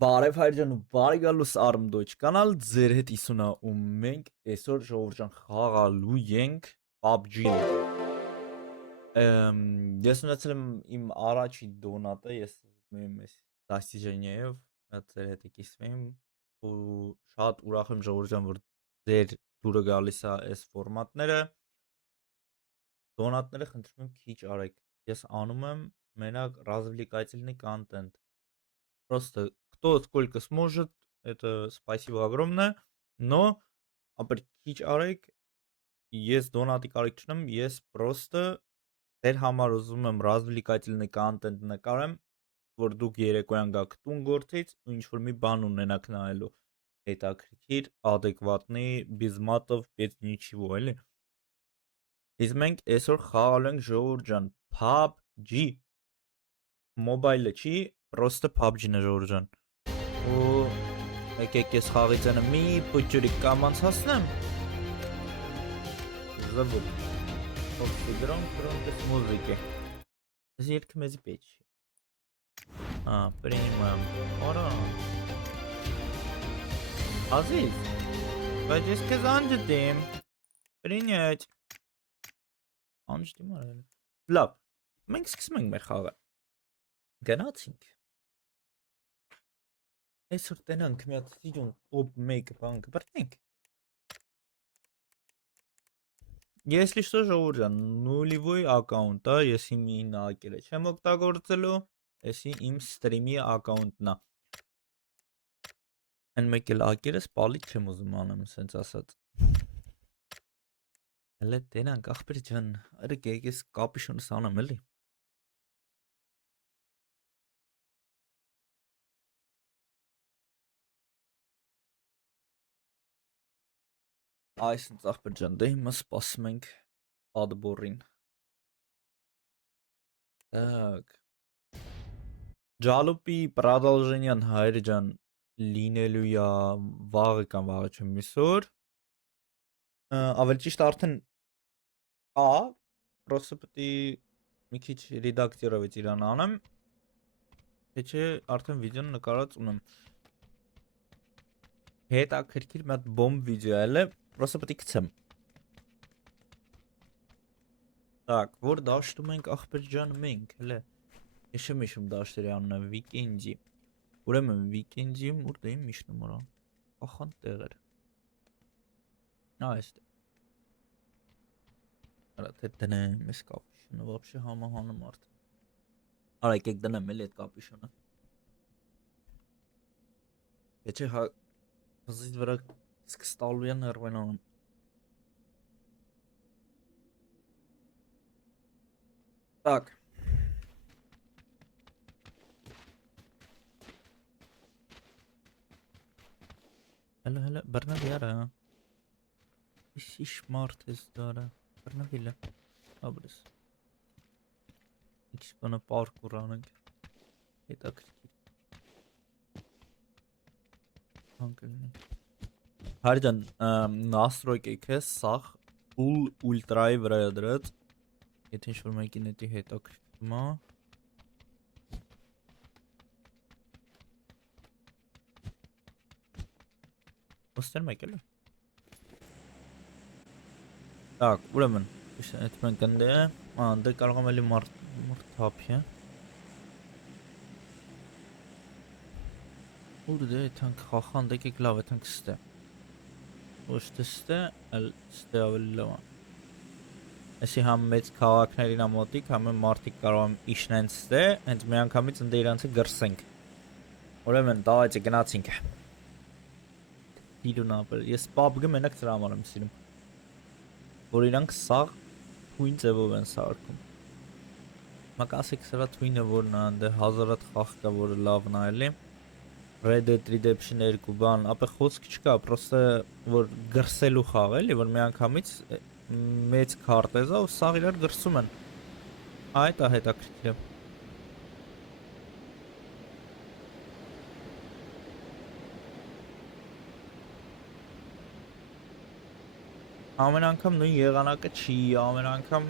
Բարև հայրջան ու բարի գալուս Arm Deutsch կանալ ձեր հետ իսունա ու մենք այսօր ժողովրդան խաղալու ենք PUBG-ը ես ունեցել եմ իմ առաջի դոնատը ես ուզում եմ դաստիճանիայով ձեր հետ կիսվեմ ու շատ ուրախ եմ ժողովրդան որ ձեր դուրը գալիս է այս ֆորմատները դոնատները խնդրում եմ քիչ արեք ես անում եմ մենակ развлекательный контент просто кто сколько сможет, это спасибо огромное, но ապրիչ արեք, ես դոնատի կարիք չունեմ, ես просто ձեր համար ուզում եմ развлекательный content նկարեմ, որ դուք երեկոյան գաք տուն գործից ու ինչ-որ մի բան ունենաք նայելու, հետաքրքիր, adekvatный, без матов, без ничего, էլի։ Իսկ մենք այսօր խաղալու ենք ժողովուրդ ջան, PUBG, mobile-ը չի, просто PUBG-ն է ժողովուրդ ջան։ Ու եկեք ես խաղից անեմ մի պուճուրիկ կամանց հասնեմ Զվուկ Օքսի գրանք մուզիկը Ես երկը մեզի պեչ Պրինիմամ Արա Ազիզ Բայց ես կեզ անջտիմ Պրինյաչ Անջտիմ արել Լավ Մենք սկսում ենք մեր խաղը Գնացինք Այսօր տենանք մի հատ սիրուն top 1 բան կբրտենք Если что, ժողովուրդ ջան, нулевой аккаунт է, ես իմ 9 ակերը չեմ օգտագործելու, էսի իմ ստրիմի ակաունտն է։ Այն մեկ էլ ակերս պալիք չեմ ուզում անեմ, սենց ասած։ Հələ տենանք ախպեր ջան, արեք ես կապիշոնս անեմ էլի։ Այս ախպեր ջան, դե հիմա սպասում ենք ադբորին։ Так. Ջալուպի продолжение հայր ջան լինելու է վաղը կամ վաղը չեմ միսօր։ Ավելի ճիշտ արդեն просто պետք է մի քիչ ռեդակտորով իրան անեմ։ Թե չէ արդեն վիդեոն նկարած ունեմ։ Հետաքրքիր մի հատ բոմբ վիդեո էլ է, просто պետք է գցեմ։ Так, որ դաշտում ենք ախպեր ջան մենք, հələ։ Ես չեմ հիշում դաշտերի անունը Վիկենդի։ Ուրեմն Վիկենդիում ուր դե իմ իշնում արա։ Ախան տեղեր։ Այստեղ։ Արա թե դնեմ ես կապիշոնը, вообще համահանում արդեն։ Արա եկեք դնեմ էլի այդ կապիշոնը։ Եթե հա Զից վրա սկստալու են հեռվեն անում։ Так. Հələ բռնավ яра։ Իշ մարդ ես դարա։ Բռնավիլը։ Աբրես։ Ինչ բանը պարկուր անենք։ Հետաքրքիր։ Հարջան настройки սախ full ultra-ի վրա է դրած եթե ինչ-որ մեկին էտի հետաքրքրում է ոստեր մեկ էլ է Так, ուրեմն այդ մենք ընդ է դե կարող եմ էլի մարդ թափի է Ուր դե թանք խախան դեկեք լավ է թանք ստե Ոչ թե ստե, այլ ստե ավելի լավ է Այսի համ մեծ քաղաքներին ամոտիկ, համ մարդիկ կարող եմ իշնեն ստե, հենց մի անգամից ընդ իրանցը գրսենք Ուրեմն դավայցը գնացինք Սիրուն ապեր, ես PUBG-ը մենակ ծրա համար եմ սիրում Որ իրանք սաղ թույն ձևով են սարքում Մակ ասեք սրա թույնը որն է, դե հազարատ խաղ կա, որը լավն է էլի Red Dead Redemption 2 բան, ապե խոսք չկա, պրոստը որ գրսելու խաղ էլի, որ մի անգամից մեծ քարտեզ է ու սաղ իրար գրսում են Այդ է հետաքրքիր Ամեն անգամ նույն եղանակը չի, ամեն անգամ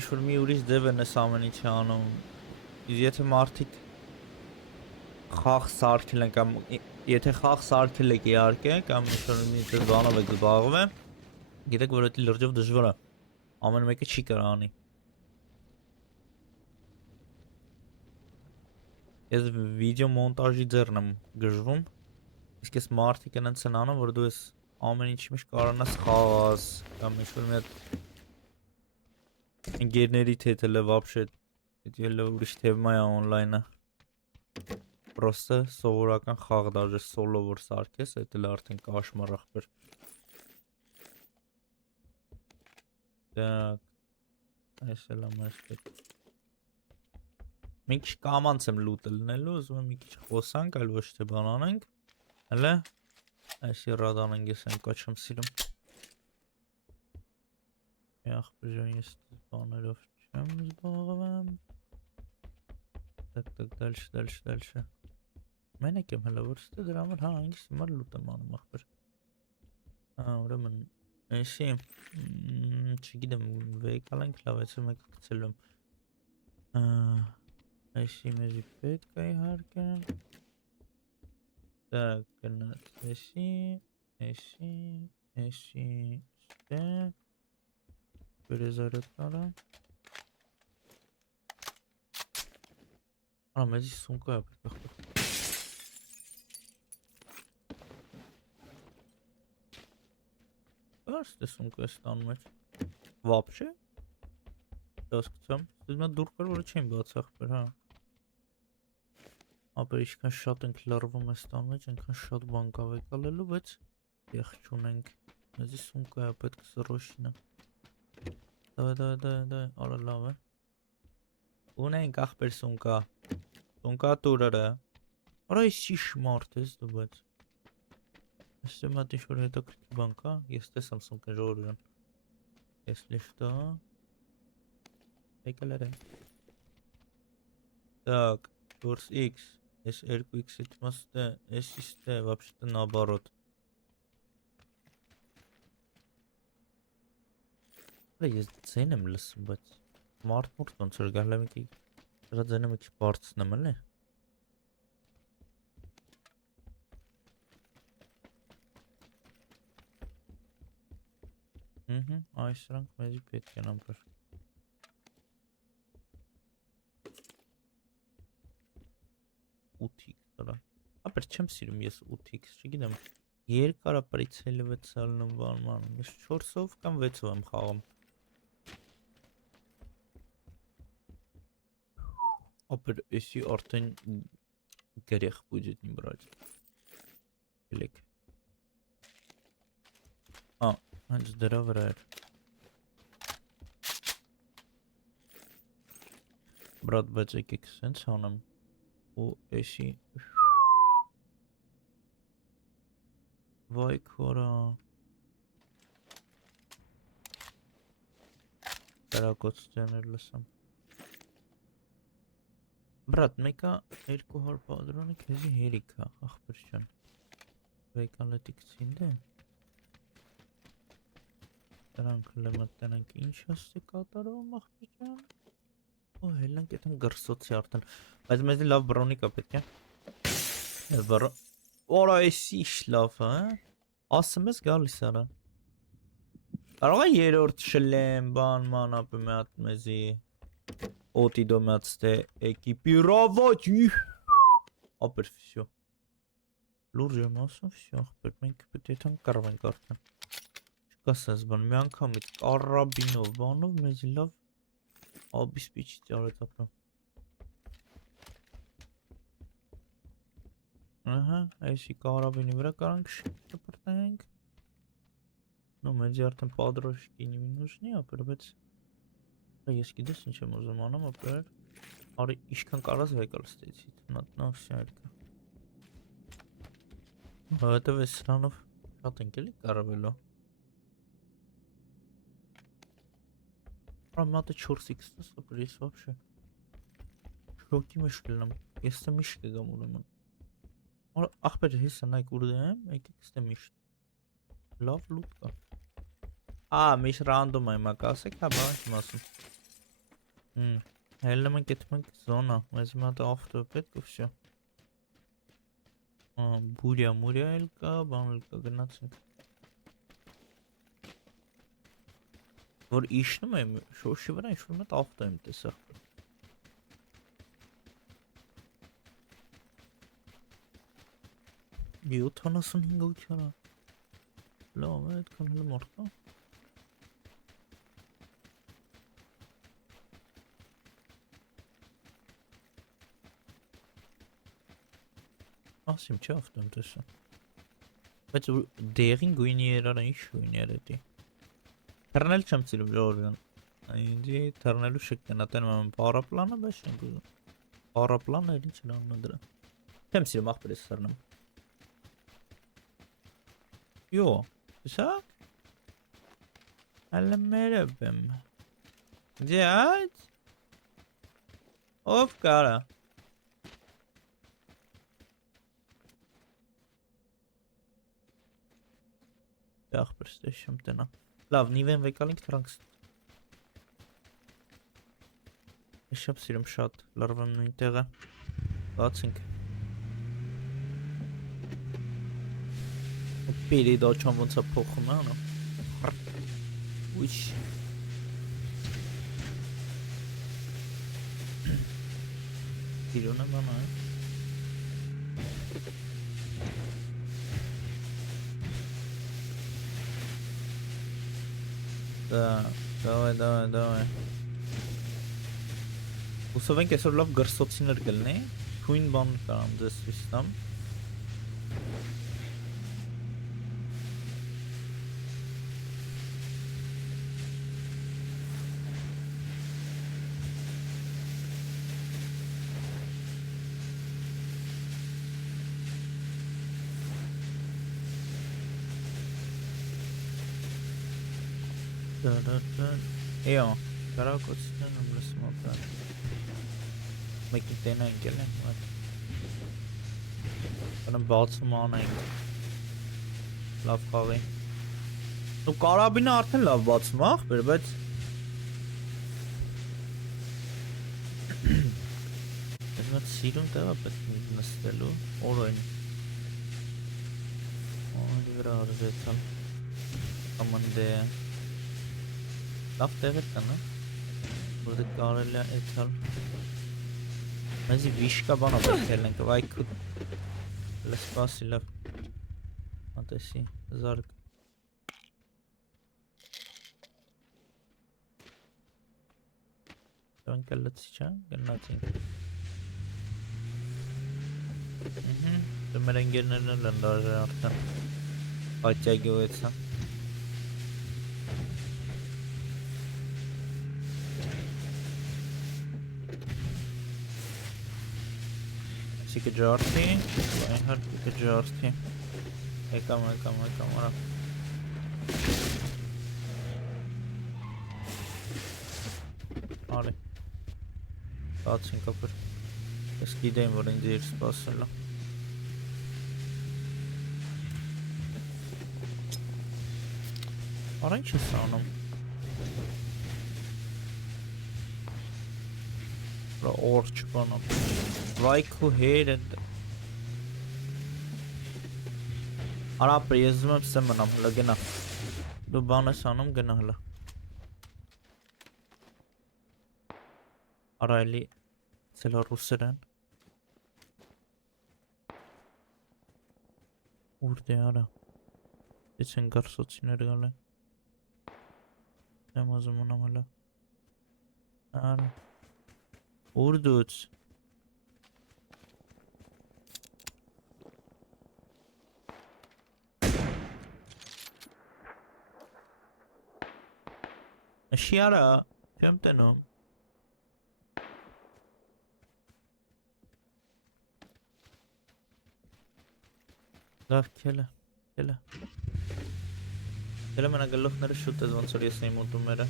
ինչ-որ մի ուրիշ ձև են ես ամեն ինչը անում Իսկ եթե մարդիկ խաղ սարքել են կամ եթե խաղ սարքել եք իհարկե կամ ինչ-որ մի տես բանով եք զբաղվում, գիտեք որ դա լրջով դժվար է։ Ամեն մեկը չի կարող անի։ Ես վիդեո մոնտաժի ձեռն եմ գժվում, իսկ ես մարդիկ այնց են անում, որ դու ես ամեն ինչի մեջ կարողանաս խաղաս կամ ինչ-որ մի հատ ընկերների հետ էլ вообще դա ուրիշ թեմա է օնլայնը։ Просто սովորական խաղ դաժե սոլո որ սարքես, դա էլ արդեն կաշմար ախպեր։ Так, այս էլ ամաստ։ Մի քիչ կամանց եմ լուտը լնելու, ուզում եմ մի քիչ խոսանք, այլ ոչ թե բան անենք։ Հələ այս ռադան ենք ես այն կոչում սիրում։ Ախպեր ես բաներով չեմ զբաղվում։ Так, дальше. Մենակ եմ հələ որ ստե դրա համար հա անգիս հիմա լուտ եմ անում ախպեր։ Ուրեմն էսի չգիտեմ վեկալ ենք լավ էսը մեկ գցելու եմ։ Էսի մեզի պետք է իհարկե։ Так, գնաց էսի, ստե։ Перезарядкара։ Մեզի սունկա է պետք է։ Կարս թե սունկա է ստանում մեջ։ Вообще։ Հասկացամ, դու դուր կար որ չեմ բաց ախպեր, հա։ Ապա ինչքան շատ ենք լարվում է ստան մեջ, այնքան շատ բան կա վեկալելու, բայց եղ չունենք։ Մեզի սունկա է պետք սրոշինը։ Դա, արա լավ է։ Ունենք ախպեր սունկա։ Սունկա տուրերը։ Արա իսի շմարդ ես դու բայց։ Если мать еще это банка, если Samsung жоржен. Если что. Экалере. Так, курс X. SRQX etmezse SX'te вообще-то наоборот. Ես ձեն եմ լսում, բայց մարդ ոնց որ գալու եմ եկի։ Դրա ձենը մի քիչ բարձրացնեմ էլի։ Այս սրանք մեզի պետք են ամբար։ 8x դրա։ Ապեր չեմ սիրում ես 8x, չգիտեմ։ Երկար ապրիցելը 6-ալն բանման։ Ես 4-ով կամ 6-ով եմ խաղում։ Ապեր էսի արդեն գրեղ будет не брать։ Գլեք։ Հենց դրա վրա էր։ Բրատ, բայց եկեք սենց անեմ։ Ու էսի Վայ քորա Կարակոց ձեներ լսամ։ Բրատ, մեկա 200 պատրոնի քեզի հերիք է, ախպեր չան։ Վեկալետիկ ցինդ է։ Դրանք լմտնենք ինչ հասցի կատարում ախպեր չան։ Ու հելանք էտան գրսոցի արդեն, բայց մեզի լավ բրոնի կա պետք է։ Որա էսի շլավ է, ասում ես գալիս արա։ Կարող է երորդ շլեմ, բան ման ապը մի հատ մեզի օտի դոմյացտ է էկիպիրավաչ, ապեր վսյո։ Լուրջ եմ ասում վսյո ախպեր, մենք պետք եթան կարվ ենք արդեն։ Չկասես բան, մի անգամից կարաբինով, բանով մեզի լավ Обеспечить это. Ага, если карабины враг шпортанг. Ну, мы делаем подружки не нужны, а пробовать. Если десь ничем узаманом, а пробовать. Ари ишкан караз векал стоит. На все это. Это весь странов. Шатенкели карабело. Надо 4x есть вообще. Шоки мышкелем. Если мышки гамулем. Ах, перехис на курдем, эксте миш. Лав лутка. Миш рандом ай макасек табанч масу. Элемент кетмент зона. Возьмем это авто петку все. բուրյա մուրյա էլ կա, բան էլ կա, գնացինք։ Որ իշնում եմ, շոշի վրա ինչ-որ մետ ավտո եմ տեսա։ 75 չարա։ Լավ է, այդքան հələ մարդ կա։ Ասիմ չէ ավտո եմ տեսա։ Բայց դեղին գույնի երարա ինչ գույնի էր էդի։ Թռնել չեմ ծիլում ժողովրդան։ Այնդի թռնելու շիկ կնատեն մամ պարապլանը, բայց չենք ուզում։ Պարապլանը էր ինչ լանն է դրա։ Չեմ սիրում ախպերս թռնում։ Յո, տեսա՞ք։ Հələ մերեբ եմ։ Դե այդ։ Ով կարա։ Ախպերս տեսեմ տնա։ Լավ, նիվեն վեկալինք թրանք։ Ես սիրում շատ, լարվեմ նույն տեղը։ Բացինք։ Պիրի դոչան ոնց է փոխում է, անա։ Ուիշ։ Տիրուն եմ անա, է։ Давай. Ուսով ենք այսօր լավ գրսոցիներ գլնի, թույն բան կարամ ձեզ սվիստամ։ Էո, կարակոցն եմ լսում ապրան։ Մեկի տենա ենք էլ ենք մատ։ Բանեմ բացում անենք։ Լավ խաղի։ Ու կարաբինը արդեն լավ բացում ախպեր, բայց Ես մատ սիրուն տեղա պետք նստելու, օրոյն։ Օրի վրա արվեցան։ Կամանդե Լավ տեղեր կան, որը կարել է էթալ Մեզի վիշկա բանով էթել ենք, վայքու լսպասի լավ Ատեսի, զարգ Դոնք է լծի չա, գնացինք Դու մեր ընգերներն էլ են լարժը արդեն Պատյագի ուեցա Սիկը ջարդի, այն հարկիկը ջարդի Եկամ, արա Արի Բացինք ապր Ես գիտեին, որ ինձ իր սպասել է Արա ինչ ես անում Օրջ բանամ Վայքու հեր են Արապր ես զում եմ սեմ մնամ հլը գնա Դու բան ես անում գնա հլը Արայլի Ցելա ռուսեր են Ուրդ է արա Ես են գարսոցիներ գալ են Եմ ազում ունամ հլը Արա Ուրդուց Աշի արա, չեմ տնում Լավ կել է Կել է մենա գլոխները շուտ ես ոնց որ ես էի մոտում մերը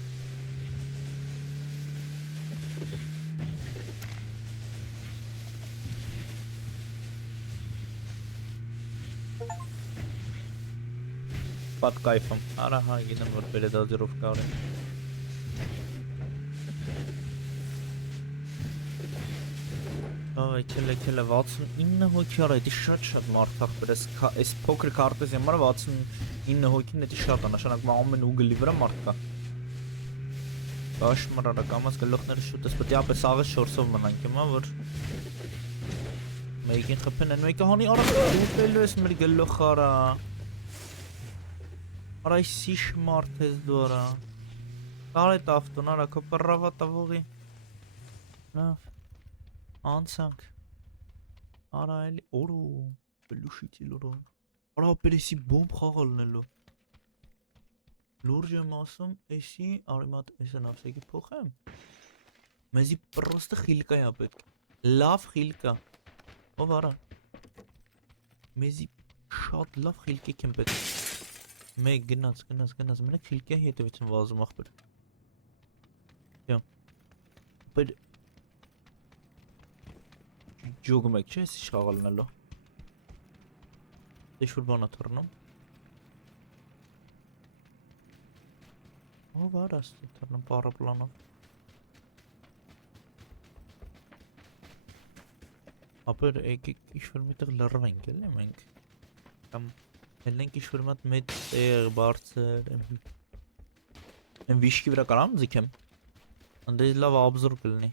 Под кайфом. Ага, едем вот передозировка. Եկել է 69 հոգի արա, դա շատ մարդախ բրես, այս փոքր քարտեզի համար 69 հոգին դա շատ է, նշանակում ամեն ուգլի վրա մարդ կա։ Կաշմար արա, կամաց գլուխները շուտ ես, պետք է ապես աղես 4-ով մնանք հիմա, որ մեկին խփեն են, մեկը հանի արա, ուտելու ես մեր գլուխ արա։ Արա սիշ մարդ ես դու արա։ Տար էտ ավտոն արա, քո պռավա տավողի։ Նա Անցանք Արա էլի օրո բլուշիցիլ օրո Արա պերեսի բոմբ խաղալնելու Լուրջ եմ ասում էսի արիմատ էսն ավսեքի փոխեմ Մեզի պրոստը խիլկա է պետք Լավ խիլկա Ով արա Մեզի շատ լավ խիլկեք եմ պետք Մեկ գնաց մենակ խիլկա հետևից եմ վազում աղբեր Պեր Ջոգում եք չէ, ես շաղալնելու Դեշուր բանա թռնում Ով արաս թռնում պարապլանով Ապեր եկեք ինչ-որ միտեղ լռվենք էլի մենք Կամ ելնենք ինչ-որ մատ մեծ տեղ, բարձր Են վիշկի վրա կարամ ձիքեմ Անդեզ լավ աբզոր կլնի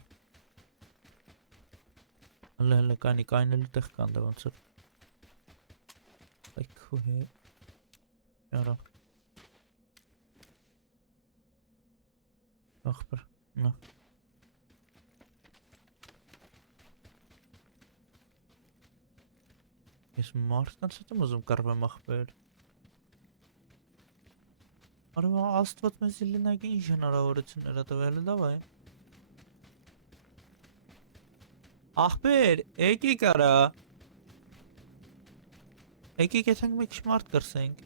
Հələ կայնելու տեղ կան դա ոնց որ Այքու հե Արա Ախպր նա Ես մարդկանց հետ եմ ուզում կռվեմ ախպեր Արա աստված մեզ լինակ ինչ հնարավորություններ տվել է դավայ Ախպեր, եկեք արա Եկեք եթենք մեկ շմարդ կրսենք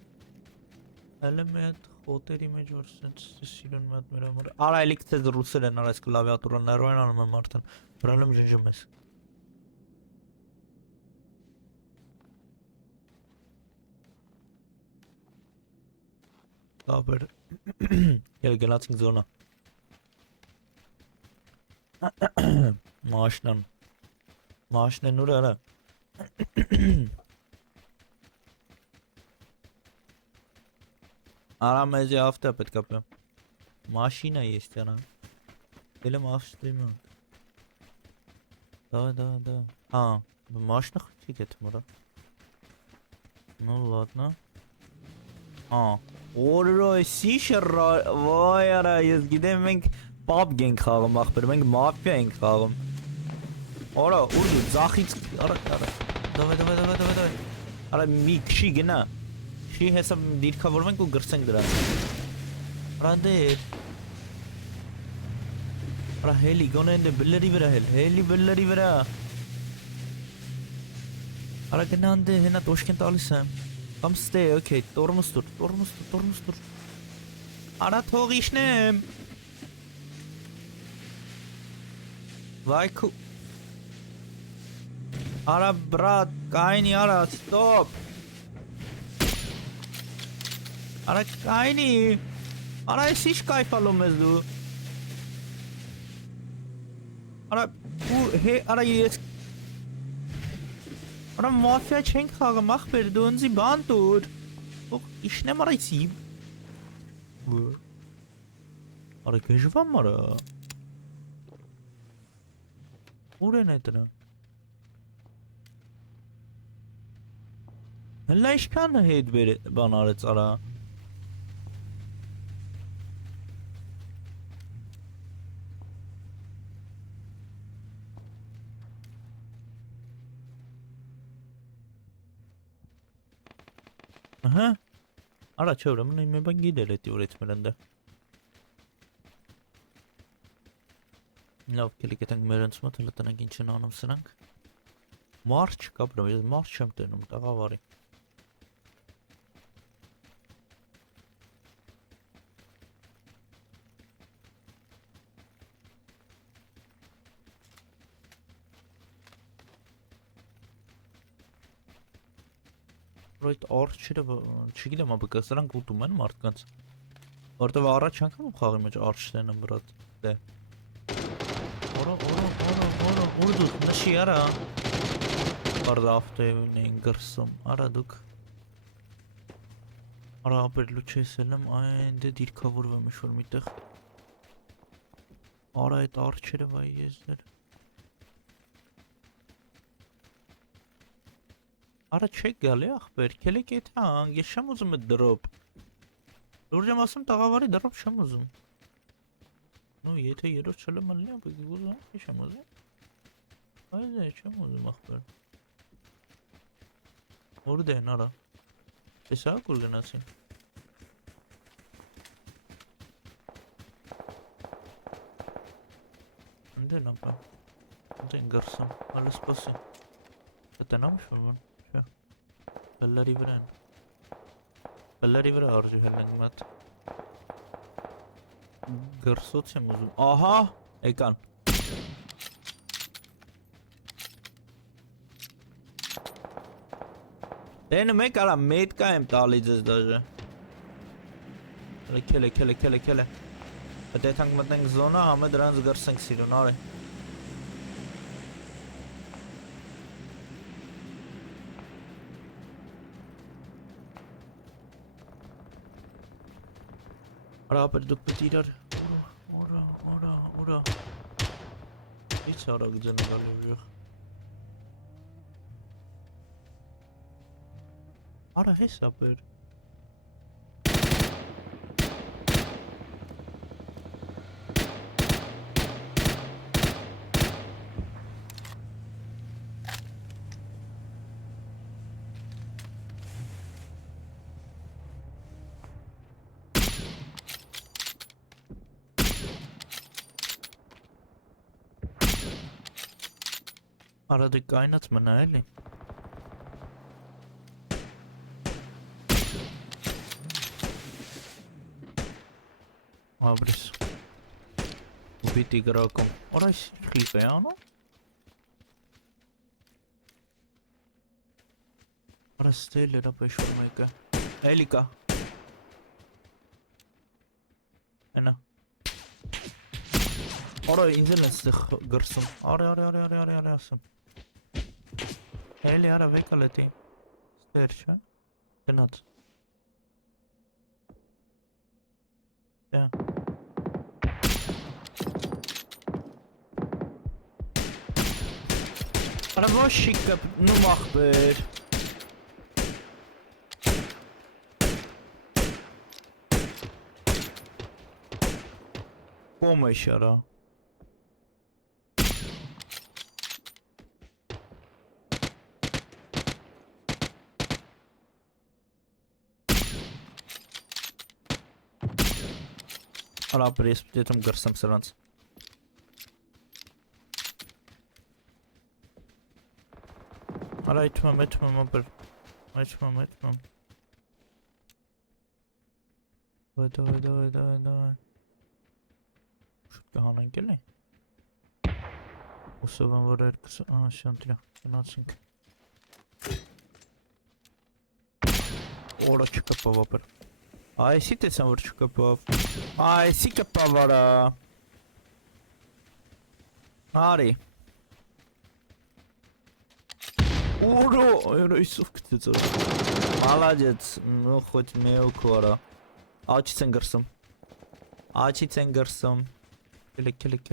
Հələ մի հատ խոտերի մեջ որ սենց սիրուն մի հատ մեր համար Արա էլիք թեզ ռուսել են արա այս կլավիատուրը ներոյն անում եմ արդեն Վրան եմ ժնջում ես Ապեր Ել գնացինք զոնա Մաշնան Մաշնեն ուր արա Արա մեզի ավտա պետք ապը Մաշինա есть արա Դել եմ ավշտրիմը Да Հա Մաշնա խիք է թմորա Ну ладно Հա Օրոյ սիշը Վայ արա ես գիտեմ մենք Պապ ենք խաղում ախպեր մենք մաֆիա ենք խաղում Արա, ուր ձախից, արա, դավայ, արա մի քշի գնա, քշի հեսա դիրքավորում ենք ու գրցենք դրա, արա դեր, արա հելի, գոնե ընդ բլերի վրա հելի բլերի վրա, արա գնա ընդ հենա տոշկեն տալիս եմ, կամ ստե, օքեյ, տորմուս տուր, արա թող իշնեմ, վայքու, Արա բրատ, կայնի արա, ստոպ Արա կայնի Արա ես ինչ կայֆալում ես դու Արա ես Արա մաֆիա չենք խաղում ախպեր դու ընձի բան տուր Իշնեմ արա իսի Արա գժվամ արա Ուր են այդ դրա Հələ իշքան հետ բան արեց արա Ահա Արա չէ ուրեմն մի բան գիտել էտի որ էց մեր ընդ Լավ կելիք էտենք մեր ընց մոտ հələ տնենք ինչ են անում սրանք Մարդ չկա բրո ես մարդ չեմ տենում տաղավարի Այդ արջերը չգիտեմ ապա սրանք ուտում են մարդկանց Որտեվ առաջ անգամ խաղի մեջ արջն են բրատ դե Օրա ուր դու Չի արա Բարդավտեվին էին գրսում, արա դուք Արա ապեր լուչես ելեմ, այն դե դիրքավորվեմ ինչ-որ միտեղ Արա այդ արջերը վայ եզներ Արա չեք գալի ախպեր, կելեք էդ հանգ, ես չեմ ուզում էդ դրոպ Լուրջ եմ ասում տաղավարի դրոպ չեմ ուզում Նու եթե երորդ չլեմ ալնի ապեք ուզում, ինչ եմ ուզում Այս է չեմ ուզում ախպեր Որդ են արա Տեսա կուր գնացին Ընդ են ապա Ընդ են գրսում, ալը սպասին Կտենամ ինչ-որ ման Չէ Բելլերի վրա են Բելլերի վրա արժի հելենք մատ Գրսոց եմ ուզում Ահա Էկան Դենը մեկ արա մետկա եմ տալի ձեզ դաժը Քելե Պետ եթանք մտնենք զոնա համը դրանց գրսենք սիրուն արի Արա ապեր դուք պետ իրար Ուրա Իչ արա գծեն գալի վիղ Արա հես ապեր Արա դե կայնած մնա էլի Աբրիս Ուպիտի գրակում Արա այս խիվ է անում Արա ստել էր ապա ինչ-որ մեկը Էլի կա Ենա Արա ինձ էլ են ստեղ գրսում Արի ասում Էլի արա վեկա լետի Ստեր չէ Գնաց Դե Արա ոչ շիկը նու մախբեր Պոմեշ արա Արա ապեր ես պետում գրսեմ սրանց Արա այդում եմ ապեր Այդում Դավայ Շուտ կհանանք էլ է Ուսով եմ որ երկս շանտիրա գնացինք Օրա չկպավ ապեր Այսի տեսան որ չկպավ Այսի կպավ արա Արի Ура, Иисус κτица. Молодец. Ну хоть мелко, ара. Ачицен гырсым.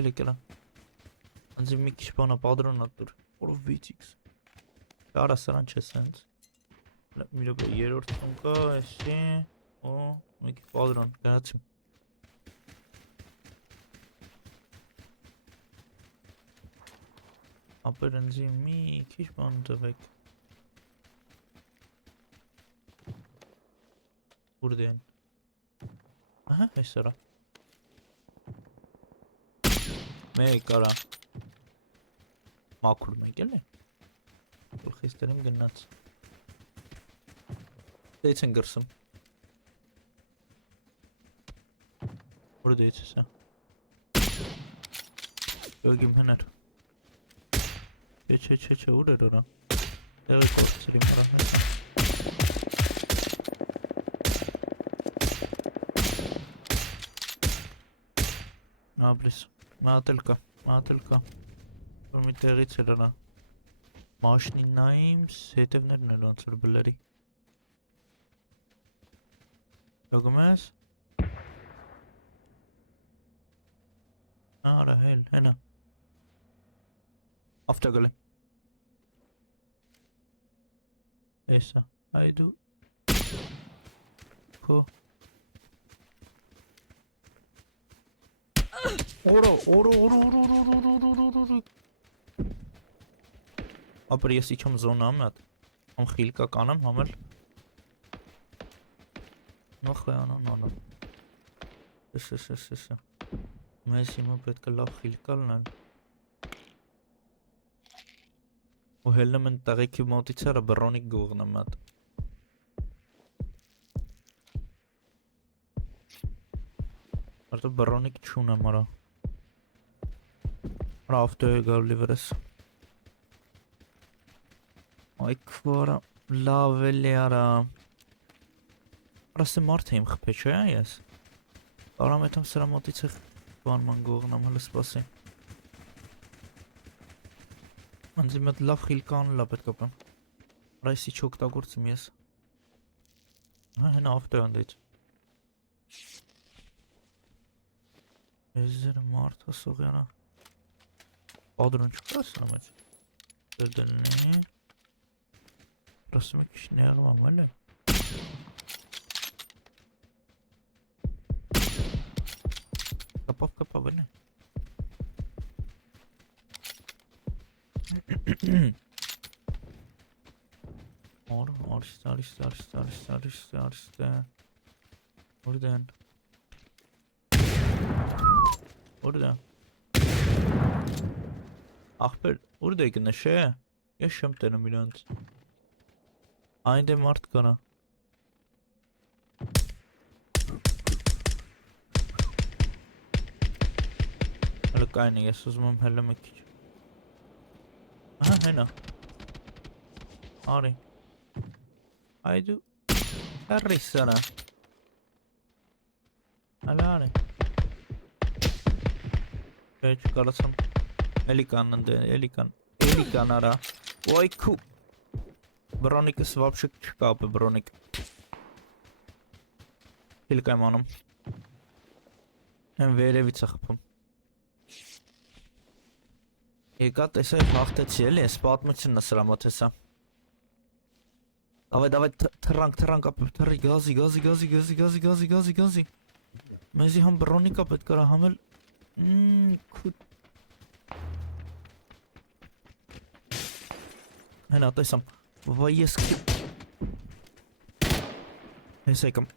Келе. Անձի մի քիչ բանա պատրոն ատուր, որով 6x Կարա սրան չեսենց Մի րոպե երրորդ տունկա, էսի Օ, մի քիչ պատրոն, գնացիմ Ապեր անձի մի քիչ բան տվեք Ուր դեն Ահա, այս արա Մեկ արա Մաքուր մեկ էլ է Գլխիստերում գնաց Դեյց են գրսում Որ դեյց ես Գոգիմ հներ Չէ ուր էր որա Դեղի կործրիմ որա Աբրիս Մատել կա որ մի տեղից էր արա մաշնին նայիմ հետևներն էր ոնց որ բլերի Գողում ես Արա հել հենա Ավտագալի Էսա այդու Քո Օրո Ապր ես իչում զոնա մատ Համ խիլկա կանամ համել Նոխ է անան Էս Մեզ հիմա պետք է լավ խիլկա լնալ Ու հելնեմ են տաղեքի մոտից արա բրոնիկ գողն եմ մատ Արդո բրոնիկ չունեմ արա Արա ավտոյը գալի վրես Այ քվարա լավ էլի արա Արա սե մարդ է իմ խպե չէ ես Արամ էթամ սրա մոտից է բանման գողնամ հլը սպասի Անձի մետ լավ խիլկան լա պետք ապեմ Արա եսի չօգտագործում ես Հենա ավտոյ անդից Եզերը մարդ հասողյանա Ադրուն չկա սրա մեջ Դելնի Պրասում է քիշ նեղվամ էլ է Կապավ էլ է Արիստե Որդեն Որդեն Աղբեր, որդ է գնշ է Ես շեմ տենում իրանց Այնդ է մարդ կանա Հələ կայն է, ես ուզում եմ հələ մի քիչ Ահա, հենա Արի Այդու Հեռի սարա Հələ արի Չէ, չկարացամ Էլիկան ընդ է, էլիկան արա Ոյ քու Բրոնիկս վապշը չկա ապը բրոնիկ Հիլկա եմ անում Հեն վերևից է խպում Եկա տեսա է հաղթեցի էլի, ես պատմությունն է սրա մոտ հեսա Դավայ թրանք ապը, թրի գազի Մեզի համ բրոնիկա պետք արա համել Քուտ Հենա տեսամ Վայ ես Հես եկամ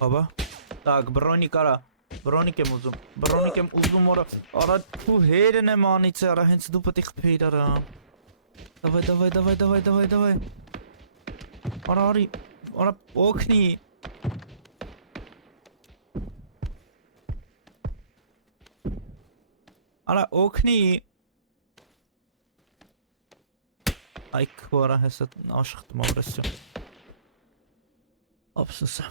Բաբա Так, բրոնիկ արա Բրոնիկ եմ ուզում արա Արա թու հերն եմ անից արա հենց դու պետի խպեիր արա Դավայ Արա արի Արա օգնի Արա օգնի Այ քվարա հեսա աշխտում ապրեսյոն Ապսուսա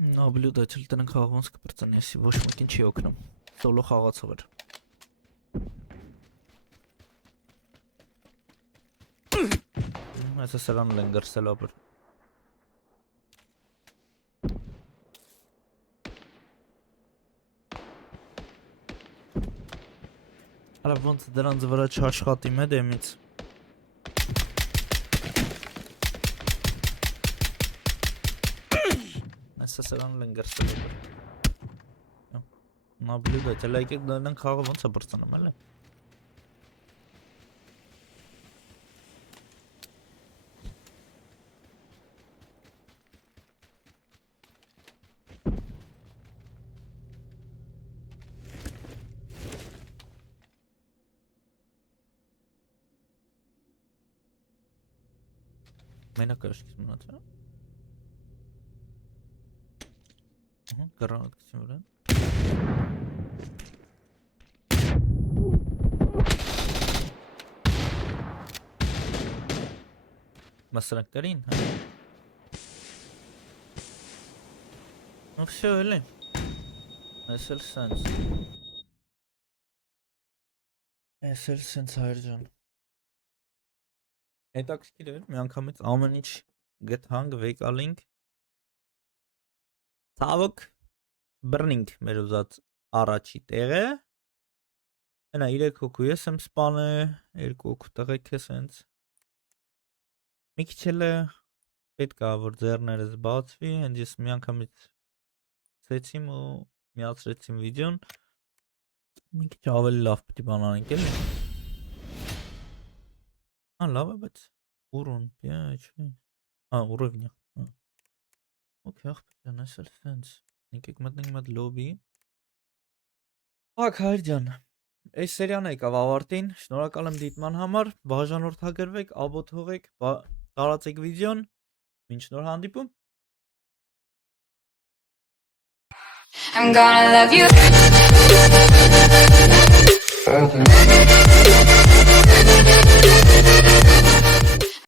Նաբլյուդա չլ տնենք խաղոնց կպրծան եսի ոչ մեկին չի օգնում Սոլո խաղացով էր Այս է սրան լեն գրսել ապր Արա ոնց դրանց վրա չաշխատիմ է դեմից Այս է սրան լեն գրսել ապր Նաբլյուդա չլ եկեք դրանք խաղը ոնց է բրծանում էլ է Մենակ աշկից մնացա Կռանոտ կցին վրան Մասրանքներին Ну все, էլի Այս էլ սենց Էս էլ սենց հայր ջան։ Հետաքրքիր էր, մի անգամից ամեն ինչ գտանք, վեկալինք։ Ցավոք բռնինք մեր ուզած առաջի տեղը։ Այնա 3 հոգու ես եմ սպանել, 2 հոգու տղեկ է սենց։ Մի քիչ էլ է պետք է որ ձեռներս բացվի, հենց ես մի անգամից ցեցիմ ու միացրեցիմ վիդեոն։ Մի քիչ ավելի լավ պետք է բան անենք էլի։ Լավ է, բայց урон 5, уровня. Okay, ախպետյան, այս էլ սենց։ Եկեք մտնենք մատ լոբի։ Ակ հայր ջան, այս սերիան եկավ ավարտին, շնորհակալ եմ դիտման համար, բաժանորդագրվեք, աբո թողեք, տարածեք վիդեոն, մինչ նոր հանդիպում։ I'm gonna love you.